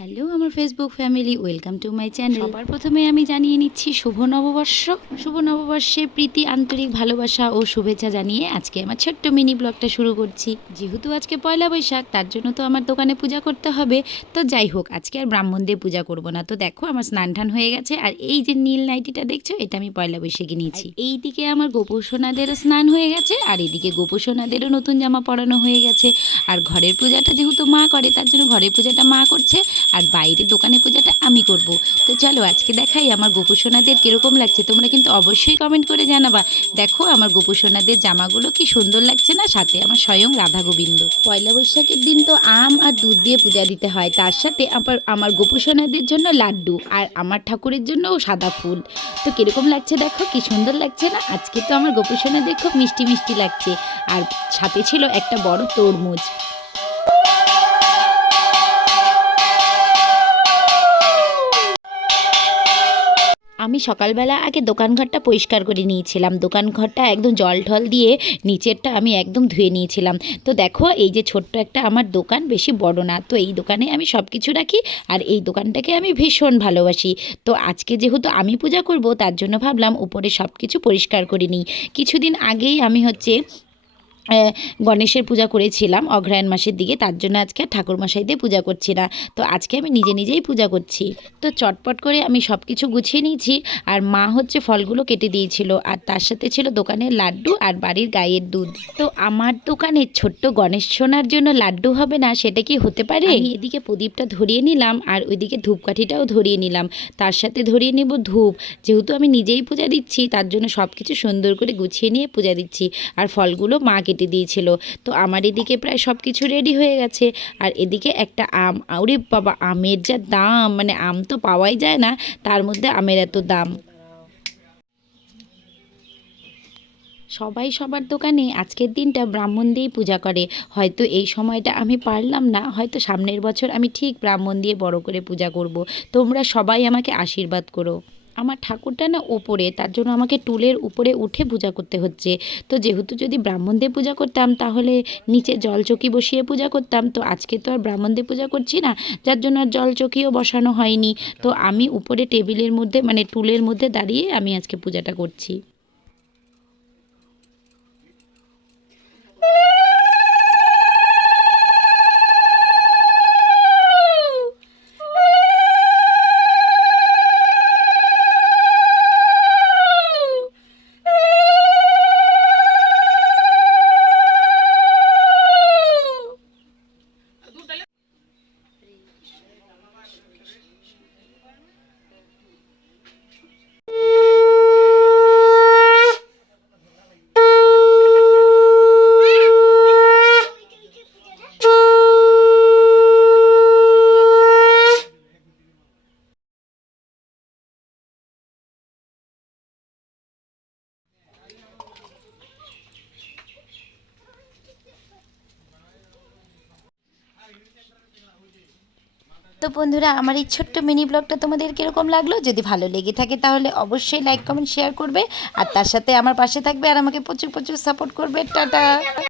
Hello আমার Facebook family, welcome to my channel. সবার প্রথমে আমি জানিয়ে নিচ্ছি শুভ নববর্ষ। শুভ নববর্ষে প্রীতি, আন্তরিক ভালোবাসা ও শুভেচ্ছা জানিয়ে আজকে আমার ছোট্ট মিনি ব্লগটা শুরু করছি। যেহেতু আজকে পয়লা বৈশাখ, তার জন্য তো আমার দোকানে পূজা করতে হবে। তো যাই হোক, আজকে আর ব্রাহ্মণ দিয়ে পূজা করব না। তো দেখো আমার স্নান টান হয়ে গেছে, আর এই যে নীল নাইটিটা দেখছো, এটা আমি পয়লা বৈশাখে নিয়েছি। এইদিকে আমার গোপোষণাদেরও স্নান হয়ে গেছে, আর এদিকে গোপোষণাদেরও নতুন জামা পরানো হয়ে গেছে। আর ঘরের পূজাটা যেহেতু মা করে, তার জন্য ঘরের পূজাটা মা করছে, আর বাইরে দোকানে পূজাটা আমি করব। তো চলো আজকে দেখাই আমার গোপুসোনাদের কীরকম লাগছে। তোমরা কিন্তু অবশ্যই কমেন্ট করে জানাবা। দেখো আমার গোপুসোনাদের জামাগুলো কি সুন্দর লাগছে না, সাথে আমার স্বয়ং রাধা গোবিন্দ। পয়লা বৈশাখের দিন তো আম আর দুধ দিয়ে পূজা দিতে হয়, তার সাথে আবার আমার গোপুসোনাদের জন্য লাড্ডু, আর আমার ঠাকুরের জন্য সাদা ফুল। তো কীরকম লাগছে দেখো, কি সুন্দর লাগছে না। আজকে তো আমার গোপুসোনাদের খুব মিষ্টি মিষ্টি লাগছে, আর সাথে ছিল একটা বড় তরমুজ। আমি সকালবেলা আগে দোকানঘরটা পরিষ্কার করে নিয়েছিলাম। দোকানঘরটা একদম জল ঢল দিয়ে নিচেরটা আমি একদম ধুয়ে নিয়েছিলাম। তো দেখো এই যে ছোট্ট একটা আমার দোকান, বেশি বড় না। তো এই দোকানে আমি সব কিছু রাখি, আর এই দোকানটাকে আমি ভীষণ ভালোবাসি। তো আজকে যেহেতু আমি পূজা করব, তার জন্য ভাবলাম উপরে সব কিছু পরিষ্কার করে নিই। কিছুদিন আগেই আমি গণেশের পূজা করেছিলাম অগ্রহায়ণ মাসের দিকে, তার জন্য আজকে ঠাকুরমশাই দিয়ে পূজা করছি না। তো আজকে আমি নিজে নিজেই পূজা করছি। তো চটপট করে আমি সব কিছু গুছিয়ে নিয়েছি, আর মা ফলগুলো কেটে দিয়েছিল, আর তার সাথে ছিল দোকানের লাড্ডু আর বাড়ির গায়ের দুধ। তো আমার দোকানে ছোট্ট গণেশ সোনার জন্য লাড্ডু হবে না, সেটা কি হতে পারে? আমি এদিকে প্রদীপটা ধরিয়ে নিলাম, আর ওইদিকে ধূপকাঠিটাও ধরিয়ে নিলাম, তার সাথে ধরিয়ে নেব ধূপ। যেহেতু আমি নিজেই পূজা দিচ্ছি, তার জন্য সব কিছু সুন্দর করে গুছিয়ে নিয়ে পূজা দিচ্ছি। আর ফলগুলো মা কেটে দিয়েছিল। তো আমার এদিকে প্রায় সব কিছু রেডি হয়ে গেছে, আর এদিকে একটা আম। আরে বাবা, আমের যা দাম, মানে আম তো পাওয়াই যায় না, তার মধ্যে আমের এত দাম। সবাই সবার দোকানে আজকের দিনটা ব্রাহ্মণ দিয়েই পূজা করে। হয়তো এই সময়টা আমি পারলাম না, হয়তো সামনের বছর আমি ঠিক ব্রাহ্মণ দিয়ে বড় করে পূজা করব। তোমরা সবাই আমাকে আশীর্বাদ করো। আমার ঠাকুরটা না ওপরে, তার জন্য আমাকে টুলের উপরে উঠে পূজা করতে হচ্ছে। তো যেহেতু যদি ব্রাহ্মণ দিয়ে পূজা করতাম, তাহলে নিচে জলচকি বসিয়ে পূজা করতাম। তো আজকে তো আর ব্রাহ্মণ দিয়ে পূজা করছি না, যার জন্য আর জলচকিও বসানো হয়নি। তো আমি উপরে টেবিলের মধ্যে, মানে টুলের মধ্যে দাঁড়িয়ে আমি আজকে পূজাটা করছি। তো বন্ধুরা, আমার এই ছোট্ট মিনি ব্লগটা তোমাদের কীরকম লাগলো? যদি ভালো লেগে থাকে তাহলে অবশ্যই লাইক কমেন্ট শেয়ার করবে, আর তার সাথে আমার পাশে থাকবে, আর আমাকে প্রচুর প্রচুর সাপোর্ট করবে। টাটা।